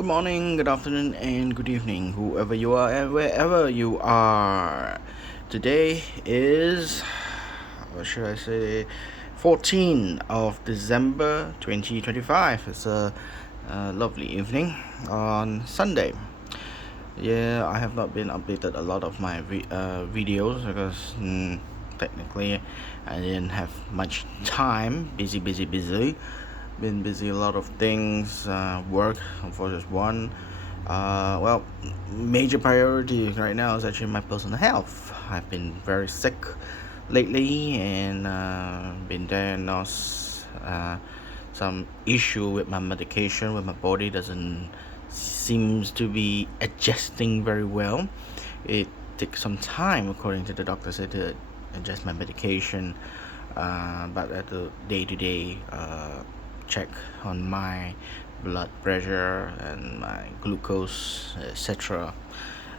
Good morning, good afternoon, and good evening, whoever you are and wherever you are. Today is, what should I say, 14th of December 2025. It's a lovely evening on Sunday. Yeah, I have not been updated a lot of my videos because technically I didn't have much time. Busy. Been busy a lot of things, work for just one. Well, major priority right now is actually my personal health. I've been very sick lately and been diagnosed some issue with my medication, with my body doesn't seems to be adjusting very well. It takes some time, according to the doctor, said, to adjust my medication. But at the day-to-day check on my blood pressure and my glucose, etc.,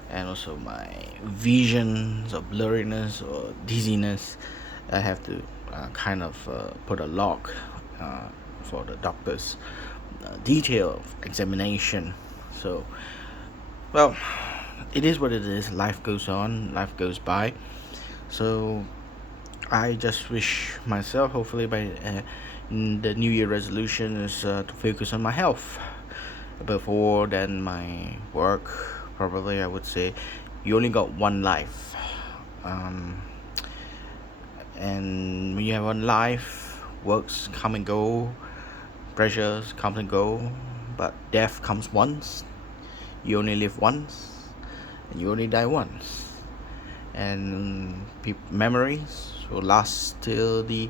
and also my visions of blurriness or dizziness, I have to kind of put a lock for the doctor's detailed examination. So, well, it is what it is. Life goes on, life goes by. So I just wish myself, hopefully by the New Year resolution is to focus on my health before then my work. Probably I would say you only got one life, and when you have one life, works come and go, pressures come and go, but death comes once. You only live once, and you only die once, and memories will last till the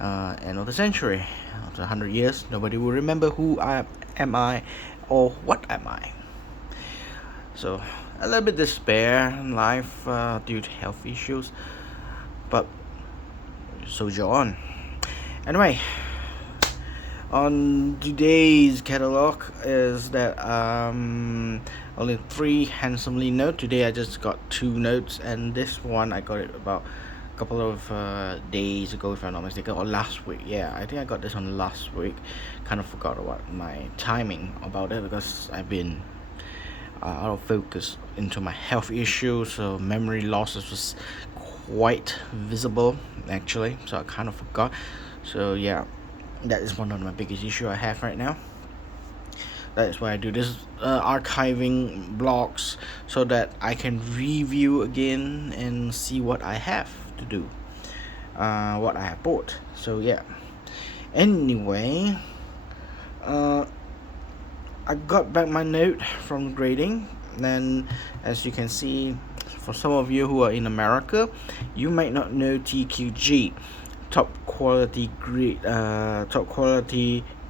end of the century. After 100 years, nobody will remember who am I or what am I. So a little bit despair in life due to health issues, but soldier on. Anyway, on today's catalog is that only 3 handsomely note. Today I just got 2 notes, and this one I got it about a couple of days ago, if I'm not mistaken, or last week. Yeah, I think I got this one last week. Kind of forgot about my timing about it because I've been out of focus into my health issues, so memory losses was quite visible actually, so I kind of forgot. So yeah, that is one of my biggest issue I have right now. That is why I do this archiving blogs, so that I can review again and see what I have to do, what I have bought. So yeah, anyway, I got back my note from grading, and as you can see, for some of you who are in America, you might not know TQG, top quality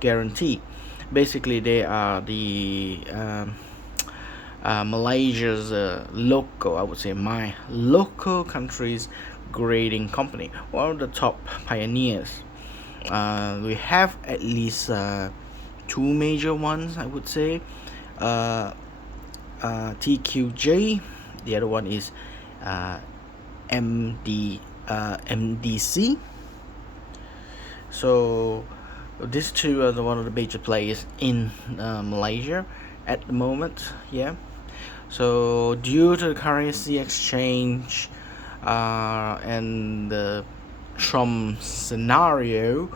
guarantee. Basically, they are the Malaysia's local, I would say my local country's grading company, one of the top pioneers. We have at least 2 major ones, I would say. TQJ, the other one is MDC. So these two are one of the major players in Malaysia at the moment. Yeah. So due to the currency exchange and the Trump scenario,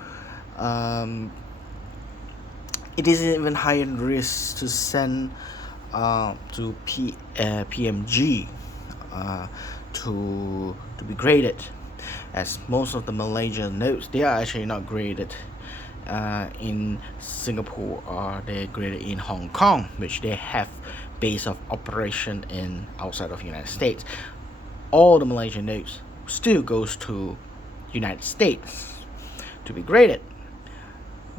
it is even higher risk to send to PMG to be graded, as most of the Malaysian notes, they are actually not graded in Singapore, or they're graded in Hong Kong, which they have base of operation in outside of United States. All the Malaysian notes still goes to United States to be graded,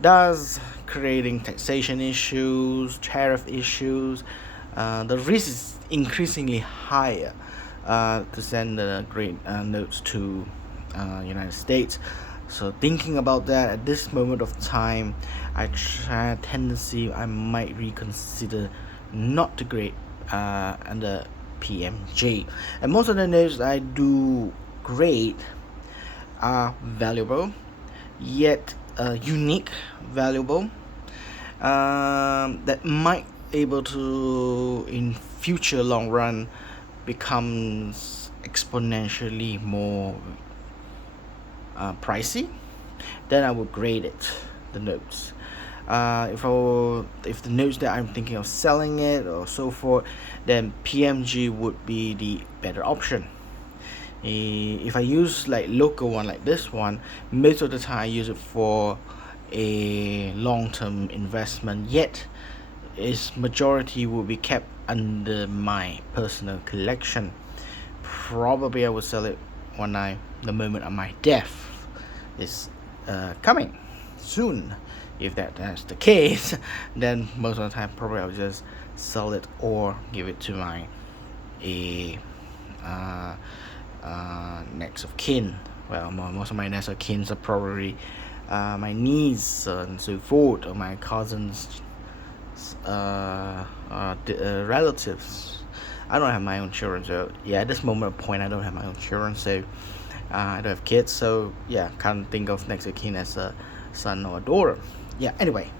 thus creating taxation issues, tariff issues. The risk is increasingly higher to send the grade notes to United States. So thinking about that at this moment of time, I might reconsider not to grade under PMJ. And most of the notes I do grade are valuable, yet unique, valuable, that might able to, in future long run, becomes exponentially more pricey, then I would grade it, the notes. If the notes that I'm thinking of selling it or so forth, then PMG would be the better option. If I use like local one like this one, most of the time I use it for a long-term investment, yet its majority will be kept under my personal collection. Probably I will sell it when the moment of my death is coming soon. If that's the case, then most of the time probably I'll just sell it or give it to my next of kin. Well, most of my next of kin are probably my niece and so forth, or my cousins, relatives. I don't have my own children, so yeah, at this moment of point I don't have my own children, so I don't have kids, so yeah, can't think of next of kin as a son or a daughter. Yeah, anyway,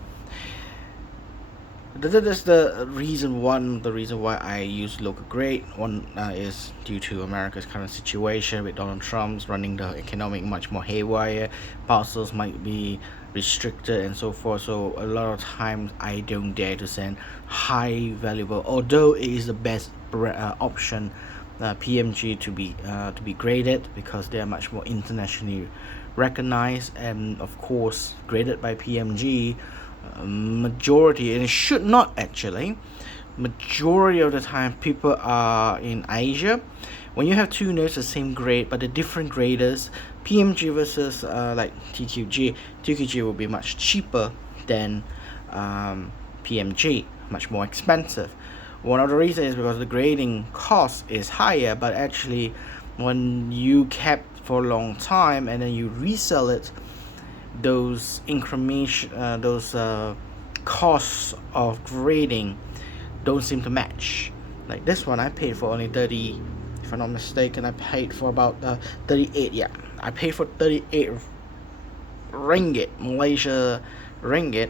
that's the reason why I use local grade. One is due to America's current situation with Donald Trump's running the economic much more haywire. Parcels might be restricted and so forth, so a lot of times I don't dare to send high valuable, although it is the best option, PMG to be graded, because they are much more internationally recognized and of course graded by PMG. Majority, and it should not actually, majority of the time people are in Asia. When you have two notes the same grade but the different graders, PMG versus like TQG will be much cheaper than PMG, much more expensive. One of the reasons is because the grading cost is higher, but actually when you kept for a long time and then you resell it, those costs of grading don't seem to match. Like this one I paid for only 30, if I'm not mistaken, I paid for about 38. Yeah, I paid for 38 ringgit, Malaysia ringgit.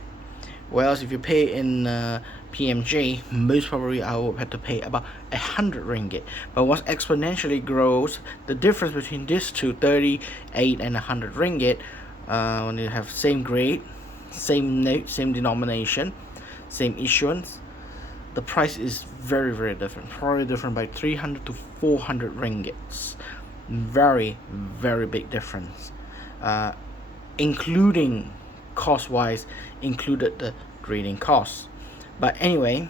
Whereas if you pay in PMG, most probably I would have to pay about 100 ringgit. But what exponentially grows, the difference between these two, 38 and 100 ringgit, when you have same grade, same note, same denomination, same issuance, the price is very, very different. Probably different by 300 to 400 ringgits. Very, very big difference. Including cost-wise, included the grading costs. But anyway,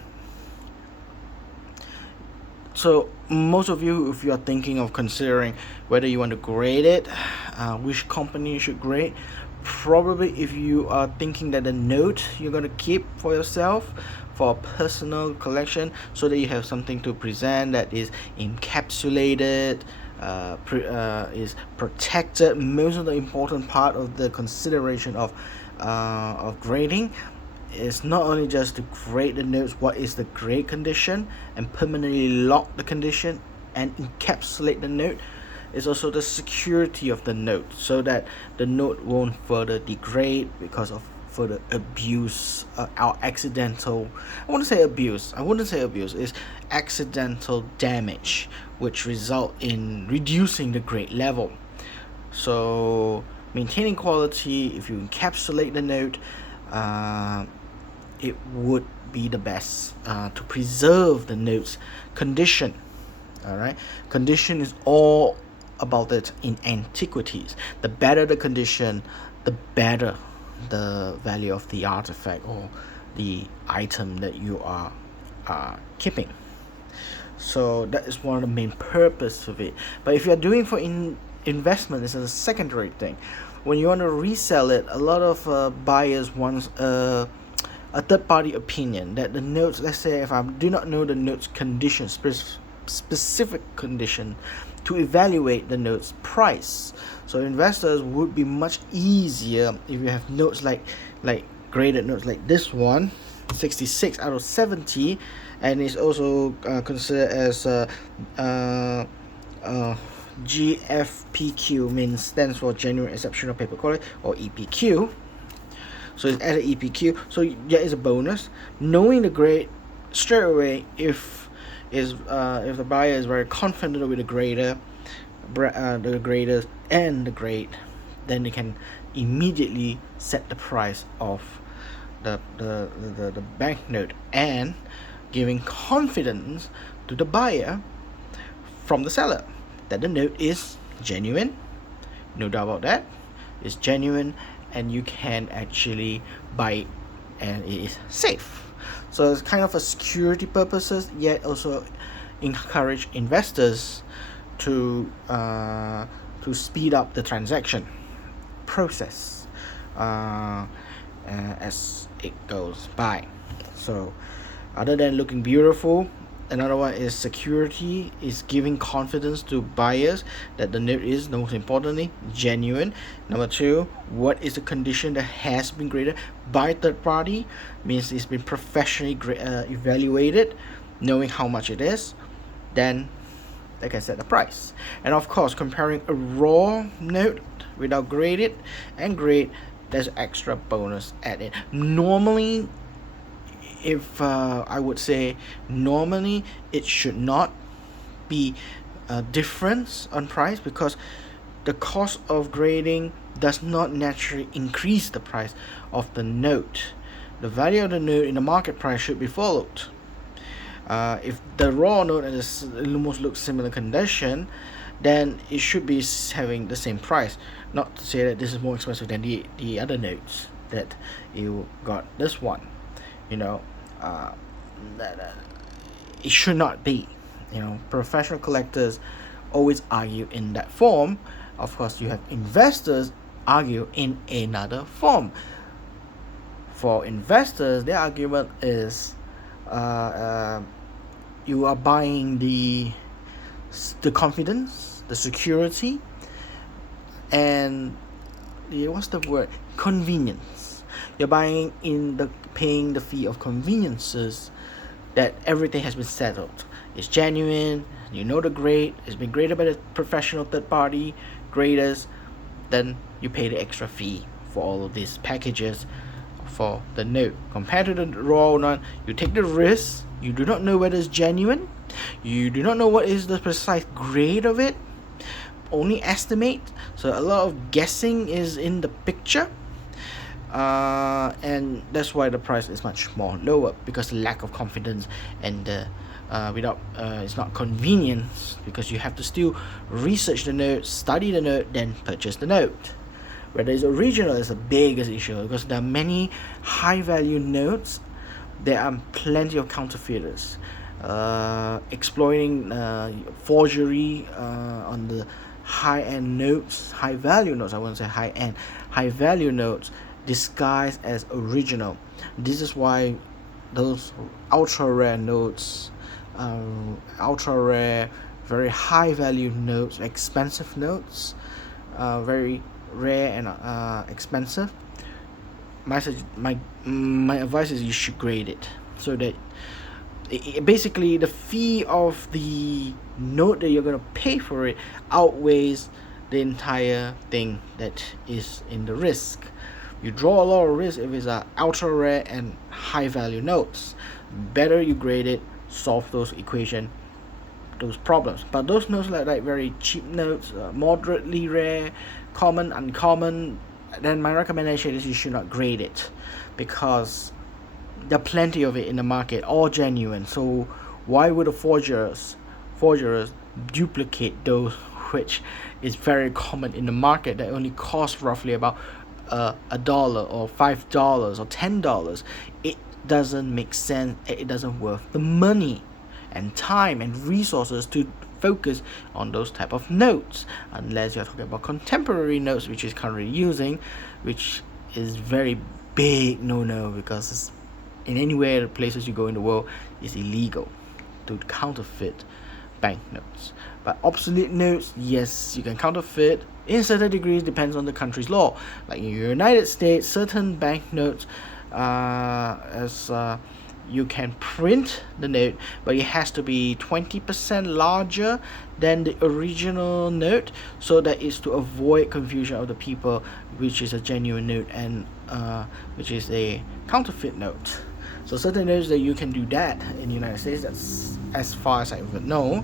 so most of you, if you are thinking of considering whether you want to grade it, which company you should grade, probably if you are thinking that the note you're going to keep for yourself for a personal collection, so that you have something to present that is encapsulated, is protected. Most of the important part of the consideration of grading is not only just to grade the notes, what is the grade condition, and permanently lock the condition and encapsulate the note. It's also the security of the note, so that the note won't further degrade because of further abuse, or accidental, I wouldn't say abuse, it's accidental damage, which result in reducing the grade level. So maintaining quality, if you encapsulate the note, it would be the best to preserve the note's condition. Alright, condition is all about it in antiquities. The better the condition, the better the value of the artifact or the item that you are keeping. So that is one of the main purpose of it. But if you are doing for investment, this is a secondary thing. When you want to resell it, a lot of buyers want a third party opinion that the notes, let's say if I do not know the notes condition, specific condition, to evaluate the note's price. So investors would be much easier if you have notes like graded notes like this one, 66 out of 70, and it's also considered as GFPQ, means stands for genuine exceptional paper quality, or EPQ. So it's added EPQ, so there is a bonus. Knowing the grade straight away, if the buyer is very confident with the graders and the grade, then they can immediately set the price of the banknote, and giving confidence to the buyer from the seller that the note is genuine. No doubt about that. It's genuine, and you can actually buy it, and it is safe. So it's kind of a security purposes, yet also encourage investors to speed up the transaction process as it goes by. So other than looking beautiful, another one is security, is giving confidence to buyers that the note is, most importantly, genuine. Number two, what is the condition that has been graded by third party, means it's been professionally evaluated, knowing how much it is. Then they can set the price. And of course, comparing a raw note without graded and grade, there's extra bonus added. Normally, if I would say, normally it should not be a difference on price, because the cost of grading does not naturally increase the price of the note. The value of the note in the market price should be followed. If the raw note almost looks similar condition, then it should be having the same price. Not to say that this is more expensive than the other notes that you got this one. You know, it should not be. You know, professional collectors always argue in that form. Of course, you have investors argue in another form. For investors, their argument is you are buying the confidence, the security, and what's the word? Convenience. You're buying paying the fee of conveniences, that everything has been settled. It's genuine. You know the grade. It's been graded by the professional third party graders. Then you pay the extra fee for all of these packages for the note. Compared to the raw one, you take the risk. You do not know whether it's genuine. You do not know what is the precise grade of it. Only estimate. So a lot of guessing is in the picture. And that's why the price is much more lower, because lack of confidence, and it's not convenience, because you have to still research the note, study the note, then purchase the note. Whether it's original is the biggest issue, because there are many high value notes. There are plenty of counterfeiters exploiting forgery on the high-end notes, high value notes. I wouldn't say high-end, high value notes disguised as original. This is why those ultra rare notes, ultra rare, very high value notes, expensive notes, very rare and expensive. My advice is you should grade it, so that basically the fee of the note that you're going to pay for it outweighs the entire thing that is in the risk. You draw a lot of risk if it's ultra rare and high value notes. Better you grade it, solve those problems. But those notes like very cheap notes, moderately rare, common, uncommon, then my recommendation is you should not grade it, because there are plenty of it in the market, all genuine. So why would the forgers duplicate those which is very common in the market, that only cost roughly about $1 or $5 or $10? It doesn't make sense. It doesn't worth the money and time and resources to focus on those type of notes, unless you're talking about contemporary notes, which is currently using, which is very big no, because it's, in anywhere the places you go in the world, it's illegal to counterfeit banknotes. But obsolete notes, yes, you can counterfeit in certain degrees, depends on the country's law. Like in the United States, certain banknotes you can print the note, but it has to be 20% larger than the original note, so that is to avoid confusion of the people, which is a genuine note and which is a counterfeit note. So certain notes that you can do that in the United States. That's as far as I would know.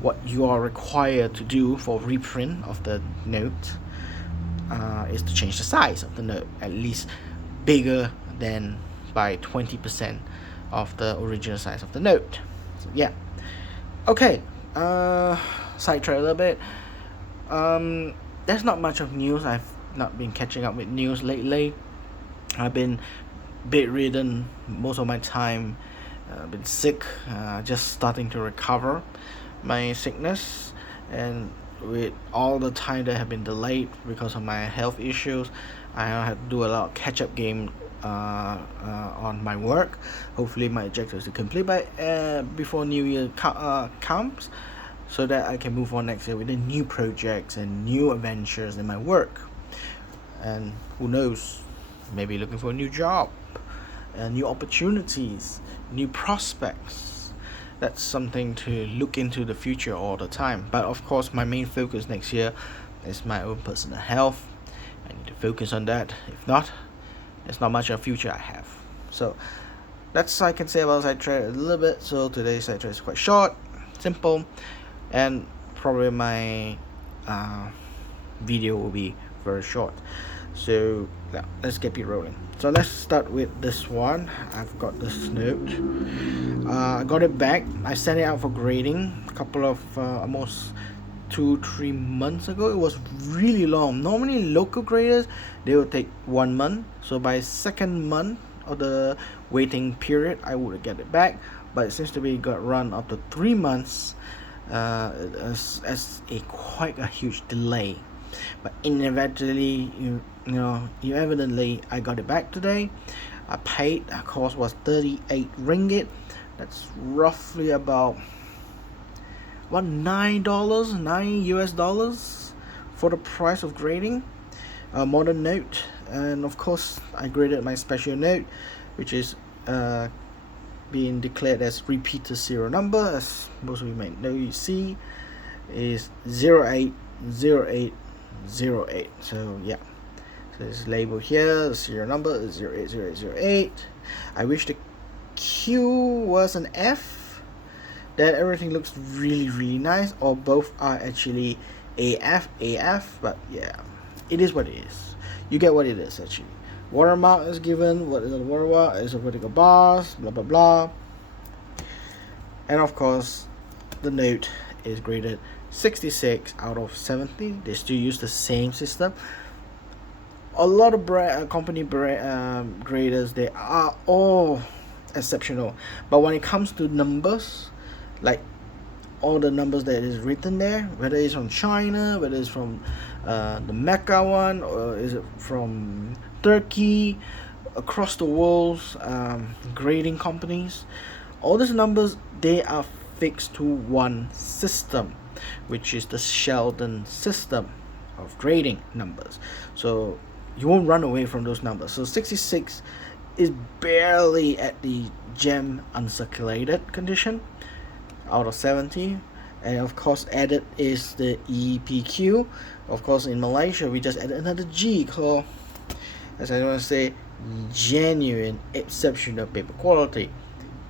What you are required to do for reprint of the note is to change the size of the note, at least bigger than by 20% of the original size of the note. So yeah. Okay. Sidetrack a little bit. There's not much of news. I've not been catching up with news lately. I've been bedridden most of my time. Been sick. Just starting to recover my sickness, and with all the time that have been delayed because of my health issues, I had to do a lot of catch-up game on my work. Hopefully my objective is to complete by before New Year comes, so that I can move on next year with the new projects and new adventures in my work. And who knows, maybe looking for a new job, new opportunities, new prospects. That's something to look into the future all the time. But of course, my main focus next year is my own personal health. I need to focus on that. If not, there's not much of a future I have. So that's all I can say about sidetrack a little bit. So today's sidetrack is quite short, simple, and probably my video will be very short. So yeah, let's get it rolling. So let's start with this one. I've got this note. I got it back. I sent it out for grading a couple of almost 2-3 months ago. It was really long. Normally local graders, they will take 1 month. So by second month of the waiting period, I would get it back. But it seems to be got run up to 3 months as quite a huge delay. But inevitably, evidently I got it back today. I paid. The cost was 38 ringgit. That's roughly about $9 US for the price of grading a modern note. And of course I graded my special note, which is being declared as repeater serial number, as most of you might know. You see is 080808. So yeah, so it's labeled here. The serial number is 080808. I wish the Q was an F, then everything looks really nice, or both are actually AF, but yeah, it is what it is. You get what it is actually. Watermark is given. What is the watermark? Is a vertical bars, blah blah blah. And of course the note is graded 66 out of 70. They still use the same system. A lot of company graders, they are all exceptional, but when it comes to numbers, like all the numbers that is written there, whether it's from China, whether it's from the Mecca one, or is it from Turkey, across the world, grading companies, all these numbers, they are fixed to one system, which is the Sheldon system of grading numbers. So you won't run away from those numbers. So 66 is barely at the gem uncirculated condition out of 70. And of course added is the EPQ. Of course in Malaysia we just added another G called, as I want to say, genuine exceptional paper quality.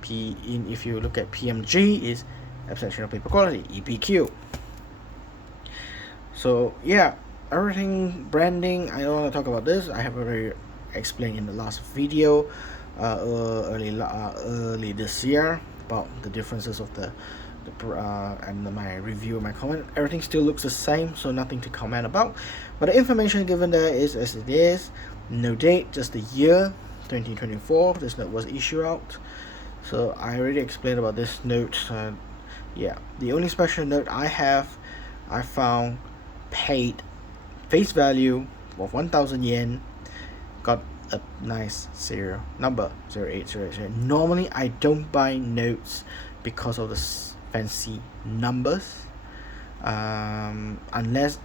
If you look at PMG is exceptional paper quality, EPQ. So yeah, everything branding, I don't want to talk about this. I have already explained in the last video early this year about the differences of the and my review, my comment. Everything still looks the same, so nothing to comment about, but the information given there is as it is. No date, just the year 2024 this note was issued out. So I already explained about this note. Yeah, the only special note I found paid face value of 1,000 yen, got a nice serial number 0808. Normally I don't buy notes because of the fancy numbers, unless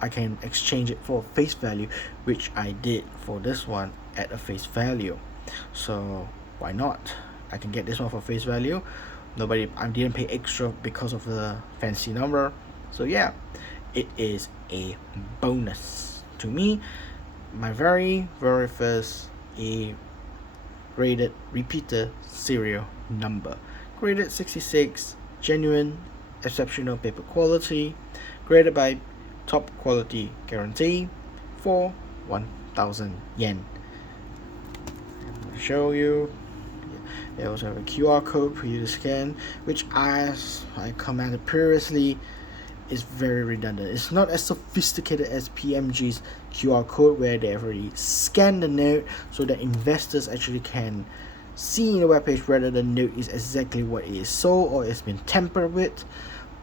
I can exchange it for face value, which I did for this one at a face value. So why not? I can get this one for face value. I didn't pay extra because of the fancy number. So yeah, it is a bonus to me. My very first graded repeater serial number. Graded 66, genuine, exceptional paper quality, graded by top quality guarantee for 1,000 yen. I'll show you. They also have a QR code for you to scan, which, as I commented previously, is very redundant. It's not as sophisticated as PMG's QR code, where they have already scanned the note so that investors actually can see in the webpage whether the note is exactly what it is sold or it's been tampered with.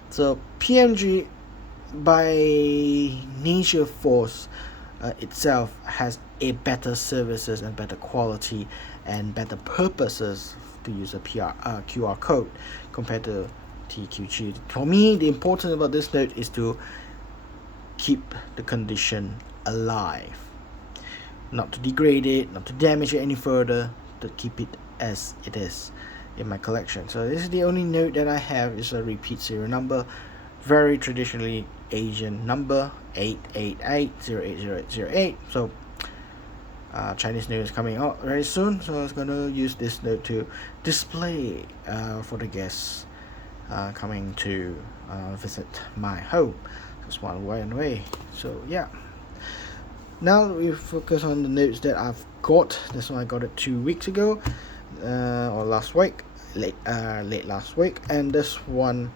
So PMG, by nature force itself, has a better services and better quality and better purposes to use a QR code compared to TQG. For me, the important about this note is to keep the condition alive, not to degrade it, not to damage it any further, to keep it as it is in my collection. So this is the only note that I have. Is a repeat serial number, very traditionally Asian number, 888-08008. So Chinese New Year is coming out very soon, so I was going to use this note to display for the guests coming to visit my home. Just one way and way. So yeah, now we focus on the notes that I've got. This one I got it 2 weeks ago, or last week, late last week, and this one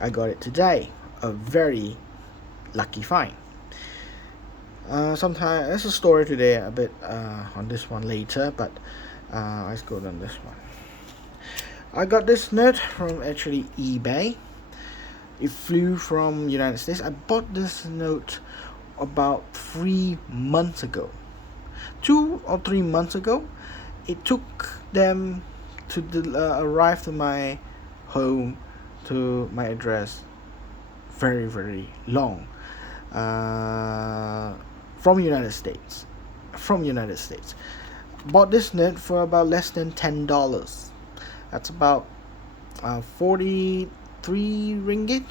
I got it today. A very lucky find. Sometimes there's a story today a bit on this one later, but let's go on this one. I got this note from actually eBay. It flew from United States. I bought this note about 3 months ago, 2 or 3 months ago. It took them to arrive to my home, to my address, very, very long. From United States. Bought this note for about less than $10. That's about 43 ringgit,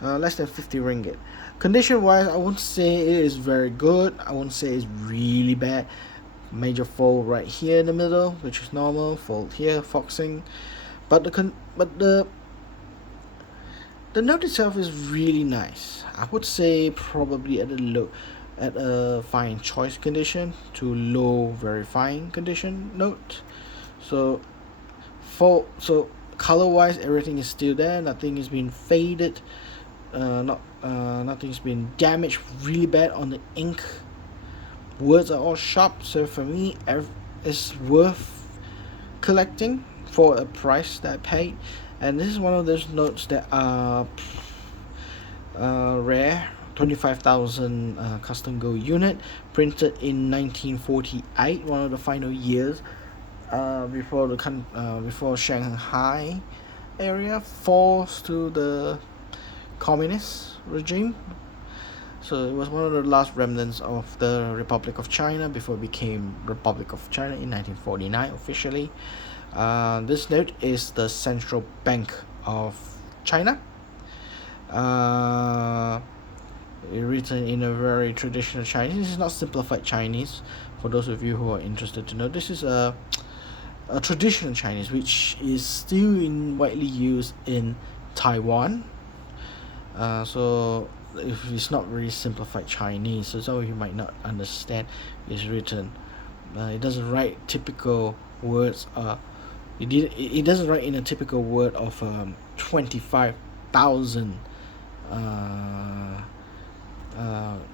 less than 50 ringgit. Condition wise, I won't say it is very good, I won't say it's really bad. Major fold right here in the middle, which is normal. Fold here, foxing, but the note itself is really nice. I would say probably at a fine choice condition to low very fine condition note. So color wise, everything is still there. Nothing has been faded. Nothing's been damaged really bad on the ink. Words are all sharp. So for me, it's worth collecting for a price that I paid. And this is one of those notes that are rare. 25,000 custom gold unit, printed in 1948, one of the final years before Shanghai area falls to the communist regime. So it was one of the last remnants of the Republic of China before it became Republic of China in 1949 officially. This note is the Central Bank of China. Written in a very traditional Chinese. This is not simplified Chinese. For those of you who are interested to know, this is a traditional Chinese, which is still widely used in Taiwan. So if it's not really simplified Chinese, so some of you might not understand. It's written. It doesn't write typical words. It doesn't write in a typical word of 25,000.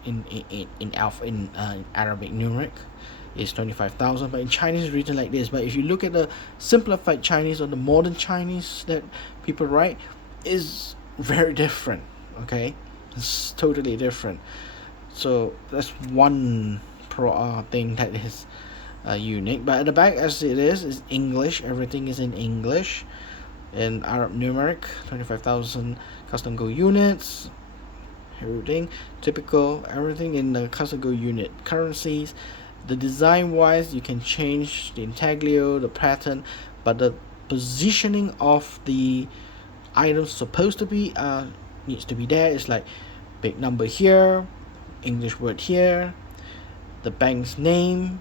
In Arabic numeric is 25,000, but in Chinese it's written like this. But if you look at the simplified Chinese or the modern Chinese that people write, is very different. Okay, it's totally different. So that's one thing that is unique. But at the back, as it is English. Everything is in English, in Arab numeric. 25,000 custom gold units. Everything typical, everything in the custom gold unit currencies. The design wise, you can change the intaglio, the pattern, but the positioning of the items supposed to be needs to be there. It's like big number here, English word here, the bank's name,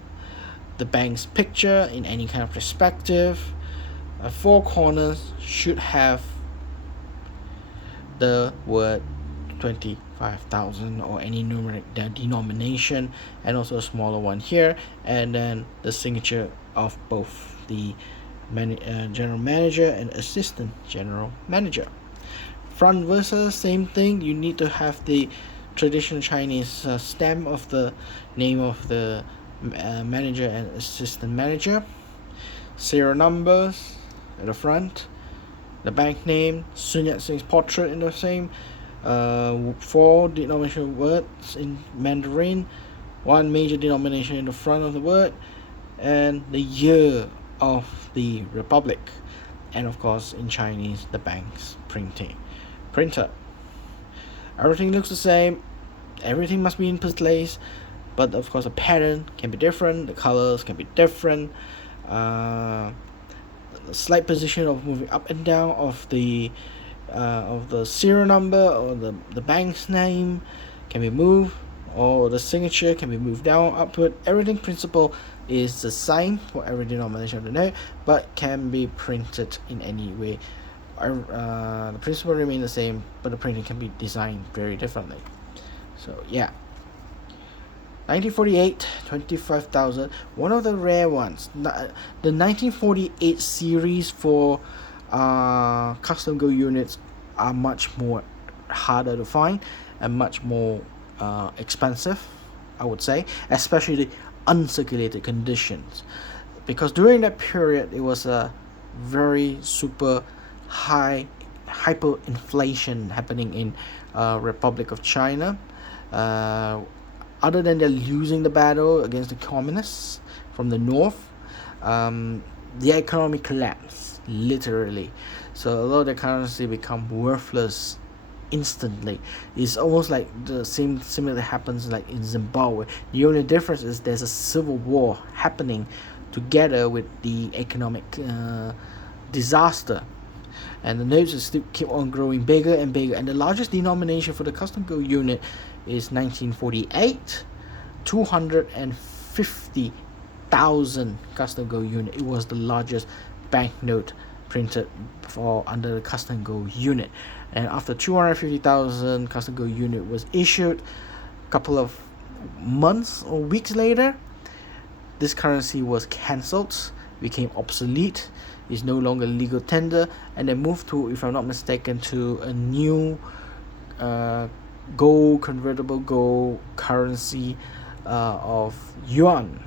the bank's picture in any kind of perspective. Four corners should have the word 25,000 or any numeric denomination, and also a smaller one here, and then the signature of both the general manager and assistant general manager. Front versus, same thing, you need to have the traditional Chinese stamp of the name of the manager and assistant manager, serial numbers at the front, the bank name, Sun Yat-sen's portrait in the same, 4 denomination words in Mandarin, 1 major denomination in the front of the word, and the year of the republic, and of course in Chinese the bank's printer. Everything looks the same, everything must be in place, but of course the pattern can be different, the colors can be different, the slight position of moving up and down of the serial number or the bank's name can be moved, or the signature can be moved down, upward. Everything principle is the same for every denomination of the note, but can be printed in any way. The principle remains the same, but the printing can be designed very differently. So yeah, 1948, 25,000, one of the rare ones. The 1948 series for custom gold units are much more harder to find and much more expensive, I would say, especially the uncirculated conditions, because during that period it was a very super high hyperinflation happening in Republic of China. Other than they're losing the battle against the communists from the north, the economy collapsed literally, so a lot of the currency become worthless instantly. It's almost like the same similar happens like in Zimbabwe. The only difference is there's a civil war happening together with the economic disaster, and the notes still keep on growing bigger and bigger, and the largest denomination for the custom gold unit is 1948, 250,000 custom gold unit. It was the largest banknote printed for under the custom gold unit, and after 250,000 custom gold unit was issued, a couple of months or weeks later, this currency was cancelled, became obsolete, is no longer legal tender, and then moved to, if I'm not mistaken, to a new gold convertible gold currency of yuan,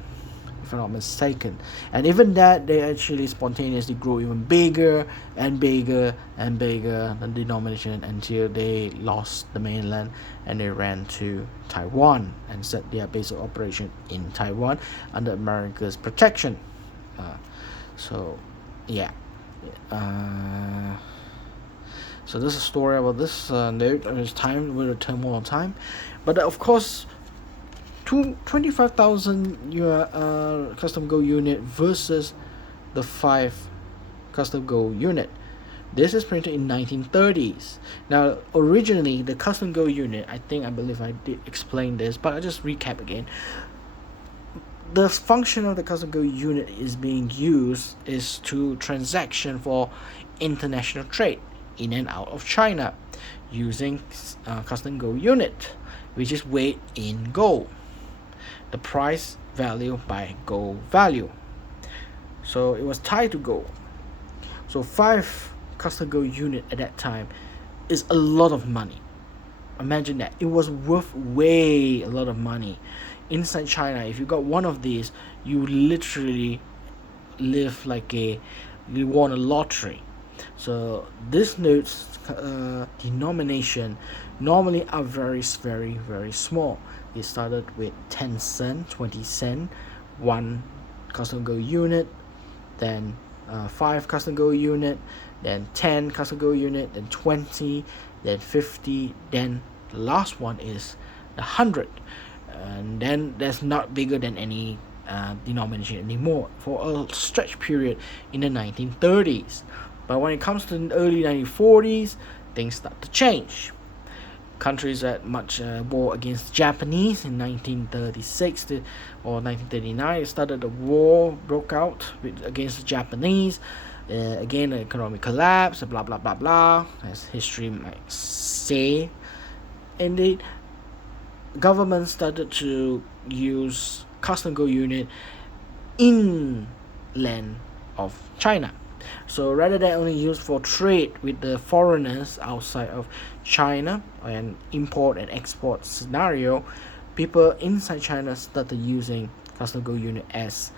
if I'm not mistaken. And even that, they actually spontaneously grow even bigger and bigger and bigger, the denomination, until they lost the mainland and they ran to Taiwan and set their base of operation in Taiwan under America's protection. So yeah, so this is a story about this note of its time with a turmoil time. But of course, 25,000 custom gold unit versus the 5 custom gold unit. This is printed in 1930s. Now, originally, the custom gold unit, I believe I did explain this, but I'll just recap again. The function of the custom gold unit is being used is to transaction for international trade in and out of China using custom gold unit, which is weighed in gold. The price value by gold value. So it was tied to gold. So 5 custom gold unit at that time is a lot of money. Imagine that. It was worth way a lot of money. Inside China, if you got one of these, you literally live like you won a lottery. So this note's denomination normally are very, very, very small. It started with 10 cent, 20 cent, 1 custom gold unit, then 5 custom gold unit, then 10 custom gold unit, then 20, then 50, then the last one is the 100. And then that's not bigger than any denomination anymore for a stretch period in the 1930s. But when it comes to the early 1940s, things start to change. countries that much war against the Japanese in 1936 or 1939. It started a war, broke out against the Japanese. Again, the economic collapse, blah blah blah blah, as history might say. And the government started to use custom go unit inland of China. So rather than only used for trade with the foreigners outside of China and import and export scenario, people inside China started using custom go unit as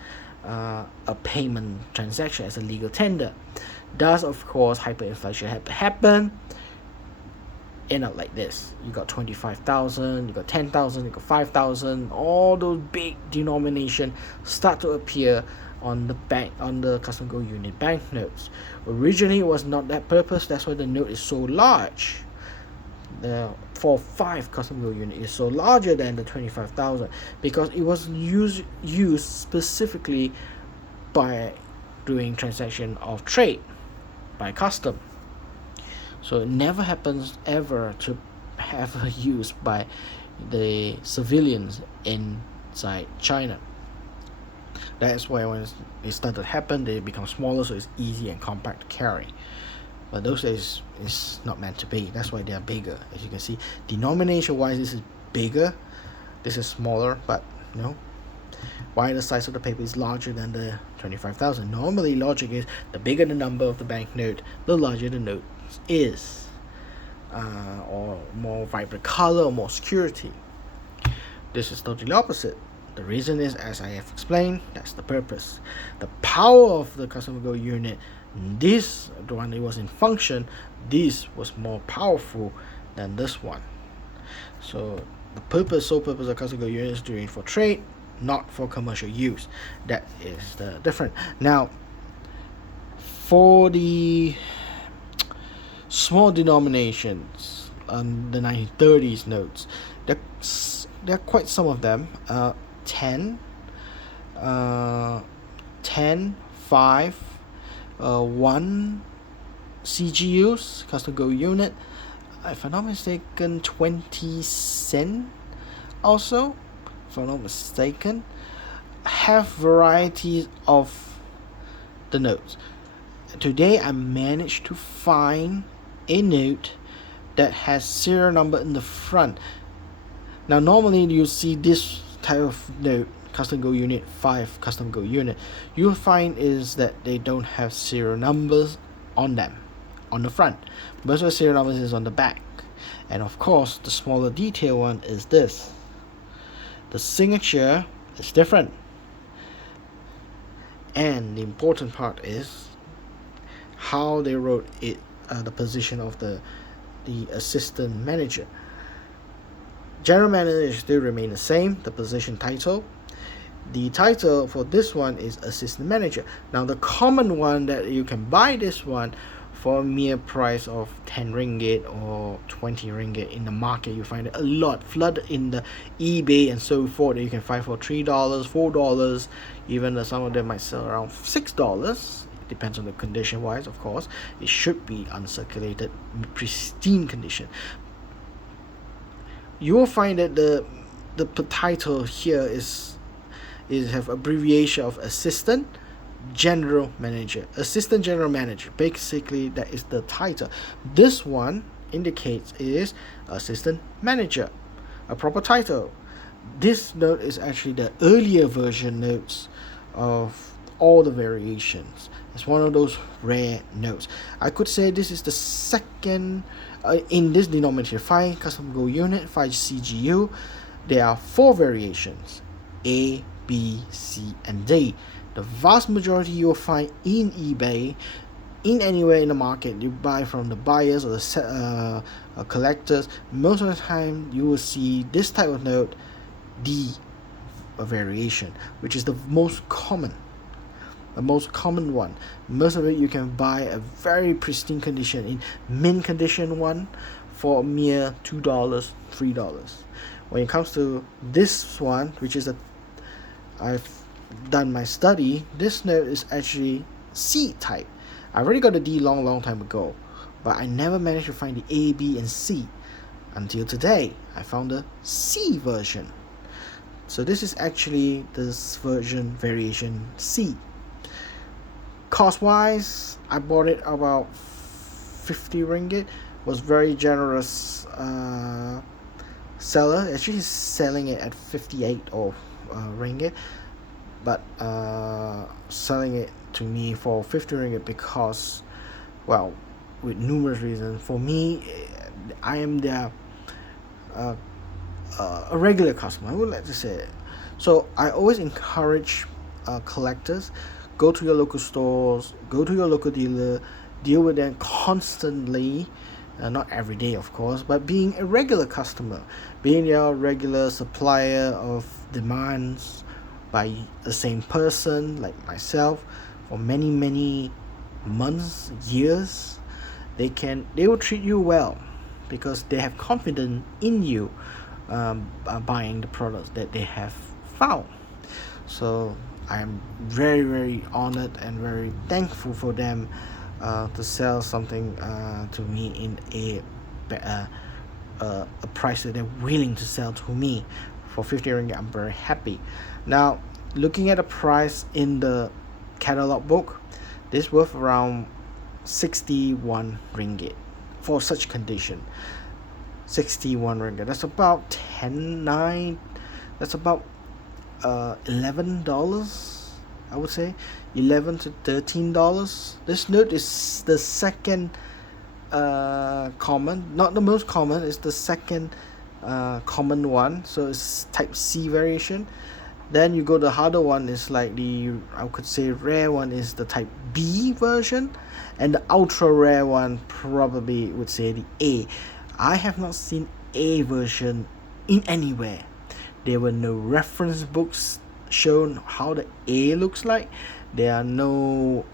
a payment transaction, as a legal tender. Thus, of course, hyperinflation had happened. End up like this. You got 25,000, you got 10,000, you got 5,000. All those big denomination start to appear on the custom go unit banknotes. Originally, it was not that purpose. That's why the note is so large. The 4/5 custom go unit is so larger than the 25,000 because it was used specifically by doing transaction of trade by custom. So it never happens ever to have a use by the civilians inside China. That's why when it started to happen, they become smaller, so it's easy and compact to carry. But those days it's not meant to be. That's why they are bigger. As you can see, denomination wise, this is bigger, this is smaller, but why the size of the paper is larger than the 25,000. Normally logic is the bigger the number of the banknote, the larger the note is, or more vibrant color or more security. This is totally opposite. The reason is, as I have explained, that's the purpose. The power of the custom go unit, this, the one that was in function, this was more powerful than this one. So the sole purpose of custom go unit is doing for trade, not for commercial use. That is the difference. Now, for the small denominations on the 1930s notes, there are quite some of them. 10, 5, 1 CGUs, custom go unit. If I'm not mistaken, 20 cent also, if I'm not mistaken, have varieties of the notes. Today I managed to find a note that has serial number in the front. Now normally you see this type of note, custom go unit 5 custom go unit, you'll find is that they don't have serial numbers on them on the front. Most of the serial numbers is on the back. And of course the smaller detail one is this. The signature is different. And the important part is how they wrote it, the position of the assistant manager. General manager still remain the same, the position title. The title for this one is assistant manager. Now the common one that you can buy this one for a mere price of 10 ringgit or 20 ringgit in the market. You find it a lot flooded in the eBay and so forth. You can find for $3, $4, even some of them might sell around $6. Depends on the condition wise, of course. It should be uncirculated, pristine condition. You will find that the title here is have abbreviation of assistant general manager. Assistant general manager, basically that is the title. This one indicates is assistant manager, a proper title. This note is actually the earlier version notes of all the variations. It's one of those rare notes. I could say this is the second in this denominator. 5 custom go unit, 5 CGU. There are 4 variations: A, B, C, and D. The vast majority you will find in eBay, in anywhere in the market. You buy from the buyers or the collectors. Most of the time you will see this type of note, D variation, which is the most common one. Most of it you can buy a very pristine condition, in mint condition one, for a mere $2, $3. When it comes to this one, which is I've done my study, this note is actually C type. I already got the D long time ago, but I never managed to find the A, B, and C. until today I found the C version. So this is actually this version variation C. Cost wise, I bought it about 50 ringgit. Was very generous seller. Actually he's selling it at 58 or ringgit, but selling it to me for 50 ringgit because, well, with numerous reasons. For me, I am their a regular customer, I would like to say it. So I always encourage collectors, go to your local stores, go to your local dealer, deal with them constantly, not every day of course, but being a regular customer, being your regular supplier of demands by the same person like myself for many months, years, they will treat you well because they have confidence in you, buying the products that they have found. So I am very honored and very thankful for them to sell something to me in a price that they're willing to sell to me for 50 ringgit. I'm very happy. Now, looking at the price in the catalog book, this worth around 61 ringgit for such condition. 61 ringgit, that's about 10 9 that's about $11, I would say $11 to $13. This note is the second common, not the most common, it's the second common one, so it's type C variation. Then you go the harder one is like the, I could say rare one is the type B version, and the ultra rare one probably would say the A. I have not seen A version in anywhere. There were no reference books shown how the A looks like. There are no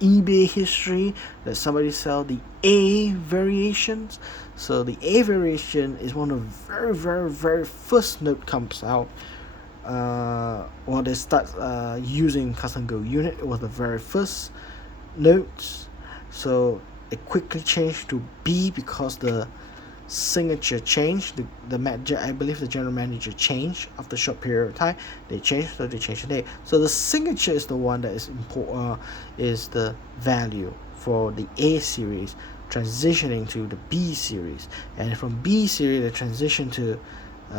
eBay history that somebody sell the A variations. So the A variation is one of the very first note comes out. When they start using custom go unit, it was the very first notes. So it quickly changed to B because the signature changed. I believe the general manager changed after a short period of time. They changed, so they changed the name. So the signature is the one that is important, is the value for the A series transitioning to the B series, and from B series they transition to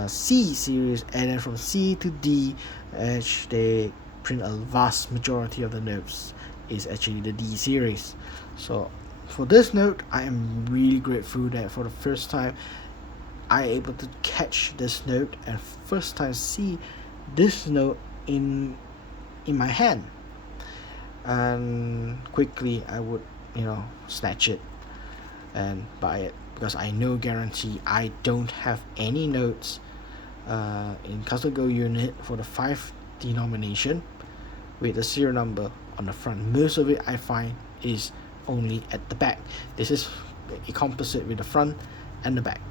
C series, and then from C to D, which they print a vast majority of the notes is actually the D series. So for this note, I am really grateful that for the first time I able to catch this note and first time see this note in my hand, and quickly I would snatch it and buy it, because I know guarantee I don't have any notes in custom go unit for the 5 denomination with the serial number on the front. Most of it I find is only at the back. This is a composite with the front and the back,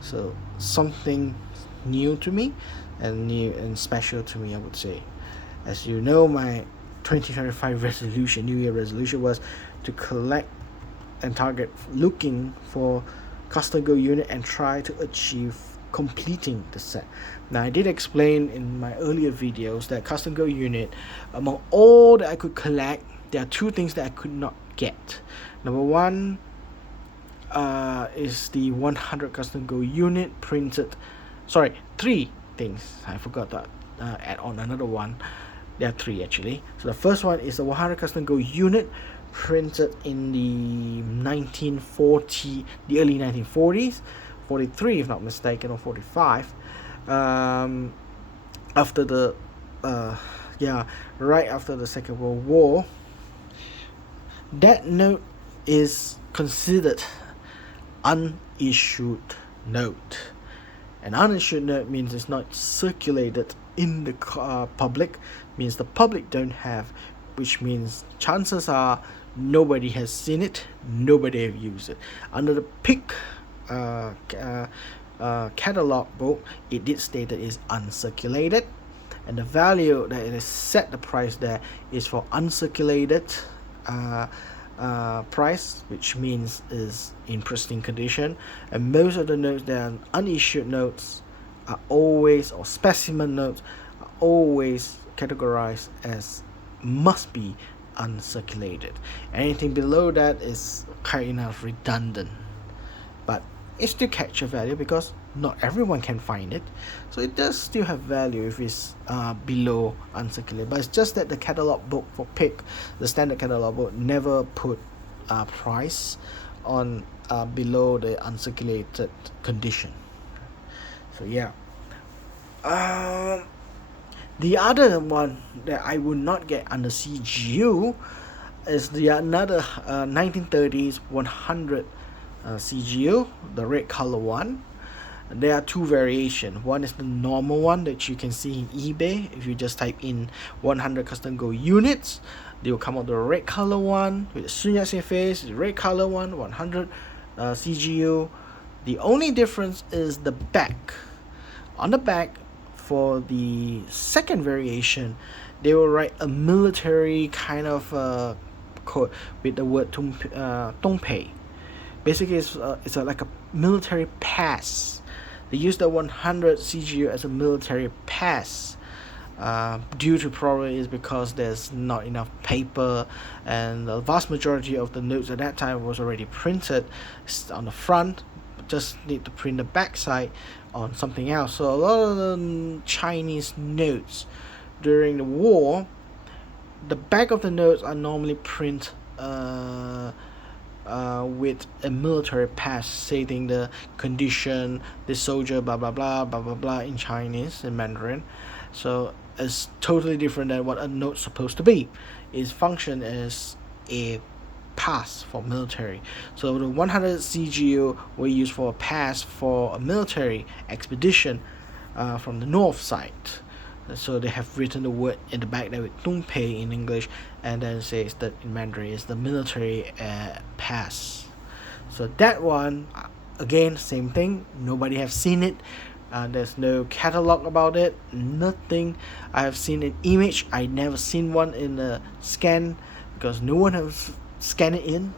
so something new to me and new and special to me, I would say. As you know, my 2025 resolution, New Year resolution, was to collect and target looking for custom go unit and try to achieve completing the set. Now, I did explain in my earlier videos that custom go unit, among all that I could collect, there are 2 things that I could not get. Number 1 is the 100 custom go unit printed. 3 things. I forgot that add on another one. There are 3 actually. So the first one is the 100 custom go unit printed in the early 1940s, 43 if not mistaken, or 45. After the right after the Second World War. That note is considered unissued note. An unissued note means it's not circulated in the public, means the public don't have, which means chances are nobody has seen it, nobody have used it. Under the PIC catalog book, it did state that it's uncirculated, and the value that it is set, the price there, is for uncirculated price, which means is in pristine condition, and most of the notes that are unissued notes are always, or specimen notes are always categorized as must be uncirculated. Anything below that is kind of redundant, but it still capture value because not everyone can find it, so it does still have value if it's below uncirculated. But it's just that the catalog book for pig, the standard catalog book, never put price on below the uncirculated condition. So yeah. The other one that I would not get under CGU is the another 1930s 100 CGU, the red color one. There are two variations. One is the normal one that you can see in eBay. If you just type in 100 custom gold units, they will come out the red color one with the Sun Yat-sen face, the red color one, 100 CGU. The only difference is the back. On the back, for the second variation, they will write a military kind of code with the word Dongpei. Basically, it's like a military pass. They use the 100 CGU as a military pass. Due to probably is because there's not enough paper, and the vast majority of the notes at that time was already printed on the front, just need to print the back side on something else. So a lot of the Chinese notes during the war, the back of the notes are normally printed with a military pass stating the condition, the soldier, blah blah blah blah blah blah in Chinese and Mandarin. So it's totally different than what a note's supposed to be. Its function is a pass for military. So the 100 CGU were used for a pass for a military expedition from the north side. So they have written the word in the back there with Dongpei in English, and then says that in Mandarin is the military pass. So that one, again, same thing. Nobody have seen it. There's no catalog about it. Nothing. I have seen an image. I never seen one in a scan because no one has scanned it in.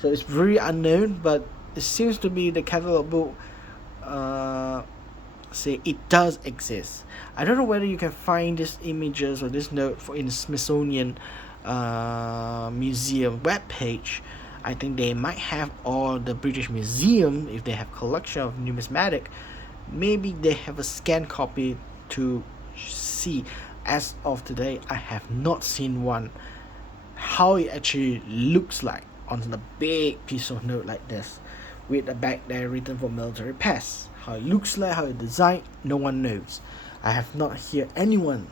So it's very unknown. But it seems to be the catalog book. Say it does exist. I don't know whether you can find these images or this note in the Smithsonian Museum webpage. I think they might have, or the British Museum, if they have collection of numismatic, maybe they have a scanned copy to see. As of today, I have not seen one. How it actually looks like on the big piece of note like this, with the back there written for military pass. How it looks like, how it designed, no one knows. I have not heard anyone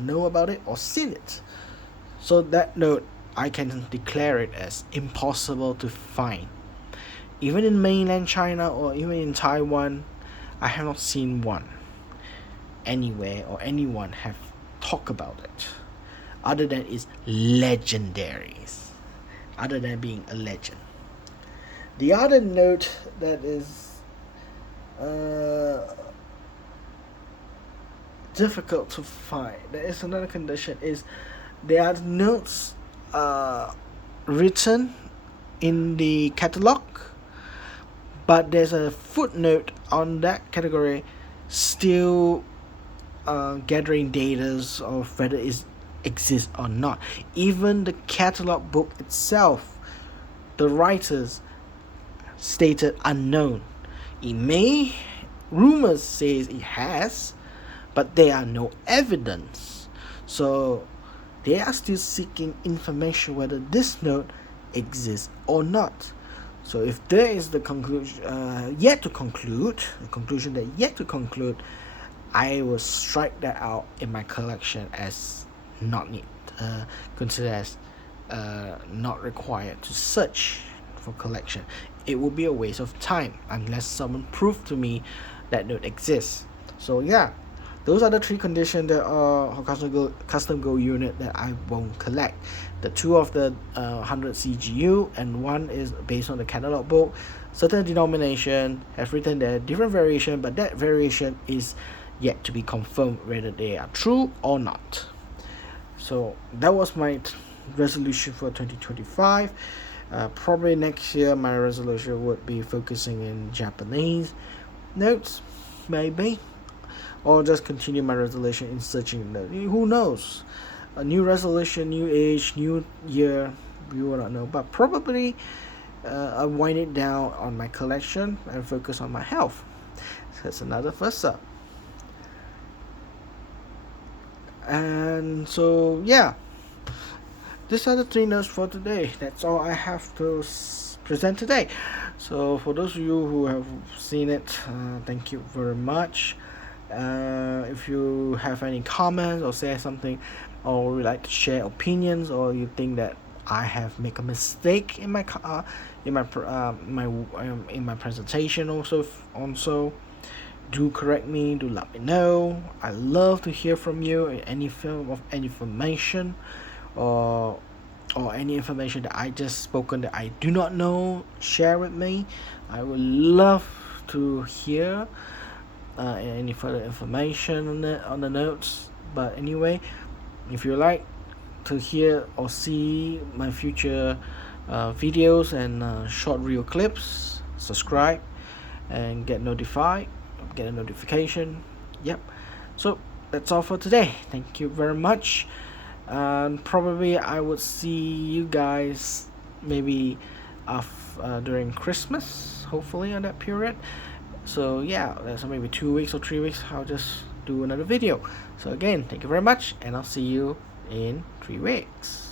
know about it or seen it. So that note, I can declare it as impossible to find. Even in mainland China or even in Taiwan, I have not seen one anywhere or anyone have talked about it, other than its legendaries, other than being a legend. The other note that is difficult to find, there is another condition, is there are notes written in the catalog, but there's a footnote on that category still gathering data of whether it exists or not. Even the catalog book itself, the writers stated unknown. It may, rumors says it has, but there are no evidence. So they are still seeking information whether this note exists or not. So if there is the conclusion yet to conclude, the conclusion that yet to conclude, I will strike that out in my collection as not need, considered as not required to search for collection. It would be a waste of time unless someone proved to me that note exists. So yeah, those are the three conditions that are custom gold unit that I won't collect. The two of the 100 CGU, and one is based on the catalog book. Certain denomination have written their different variation, but that variation is yet to be confirmed whether they are true or not. So that was my resolution for 2025. Probably next year my resolution would be focusing in Japanese notes, maybe, or just continue my resolution in searching notes. Who knows? A new resolution, new age, new year, we will not know. But probably I wind it down on my collection and focus on my health. So that's another first up. And so yeah, these are the three notes for today. That's all I have to present today. So for those of you who have seen it, thank you very much. If you have any comments or say something, or would like to share opinions, or you think that I have made a mistake in my in my presentation, also do correct me, do let me know. I love to hear from you. Any film of any information, or any information that I just spoken that I do not know, share with me. I would love to hear any further information on the notes. But anyway, if you like to hear or see my future videos and short reel clips, subscribe and get a notification. Yep. So that's all for today. Thank you very much. And probably I would see you guys maybe during Christmas, hopefully on that period. So yeah, that's maybe 2 weeks or 3 weeks. I'll just do another video. So again, thank you very much, and I'll see you in 3 weeks.